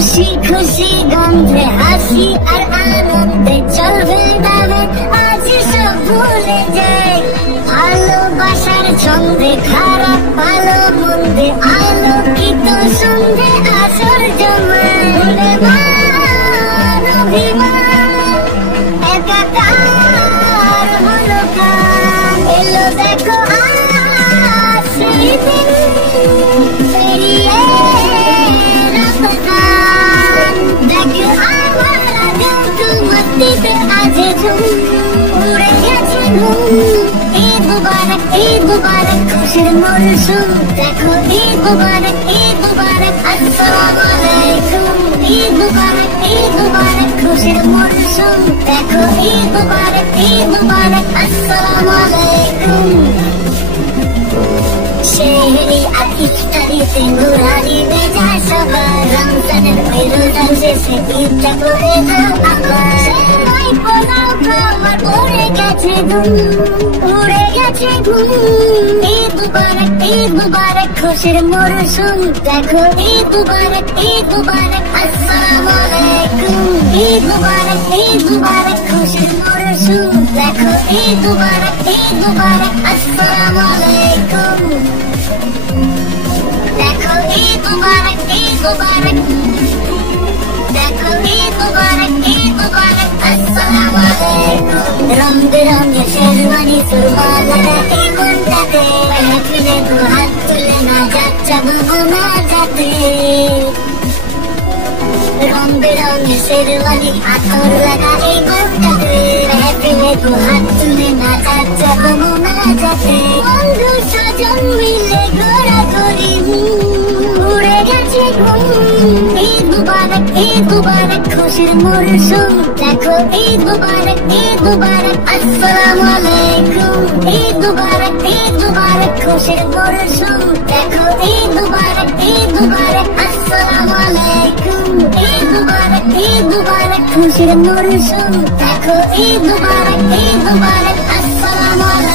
খুশি খুশি গন্ধে হাসি আর আনন্দে চলবে দামে আজ সব ভুলে যায় ভালোবাসার ছন্দে খারাপ ভালো মন্দে আলোকিত সন্ধে আসর জমায় অভিমান একাকার হলো গান এলো দেখো আজ সেই দিন পেরিয়ে রমজান দেখো আমার আগন্তুক মস্তিতে আছে ঝুম উড়ে গেছে ঘুম ঈদ মুবারক খুশির মরশুম দেখো ঈদ মুবারক আসসালামু আলাইকুম ঈদ মুবারক খুশির মরশুম দেখো ঈদ মুবারক আসসালামু আলাইকুম শেহরি আর ইফতারিতে নুরানি মেজাজ সবার রমজানের ওই রোজার শেষে ঈদটা করে দাও আবার সেমাই পোলাও খাবার উড়ে গেছে ঘুম ঈদ মুবারক খুশির মরশুম দেখো ঈদ মুবারক আসসালামু আলাইকুম ঈদ মুবারক খুশির মরশুম দেখো ঈদ মুবারক আসসালামু আলাইকুম দেখো ঈদ মুবারক দেখো ঈদ মুবারক আসসালামু আলাইকুম রং বেরঙের শেরওয়ানি সুরমা লাগাতে মনটাতে মেহফিলে দু হাত তুলে না যাবো না যাতে রং বেরঙের শেরওয়ানি আতর লাগাই মনটাতে মেহফিলে দু হাত তুলে না যাবো না যাতে বন্ধু স্বজন মিলে ঘোরাঘুরি উড়ে গেছে ঘুম ঈদ মুবারক খুশির মরশুম দেখো ঈদ মুবারক আসসালামু আলাইকুম ঈদ মুবারক খুশির মরশুম দেখো ঈদ মুবারক আসসালামু আলাইকুম ঈদ মুবারক খুশির মরশুম দেখো ঈদ মুবারক আসসালামু আলাইকুম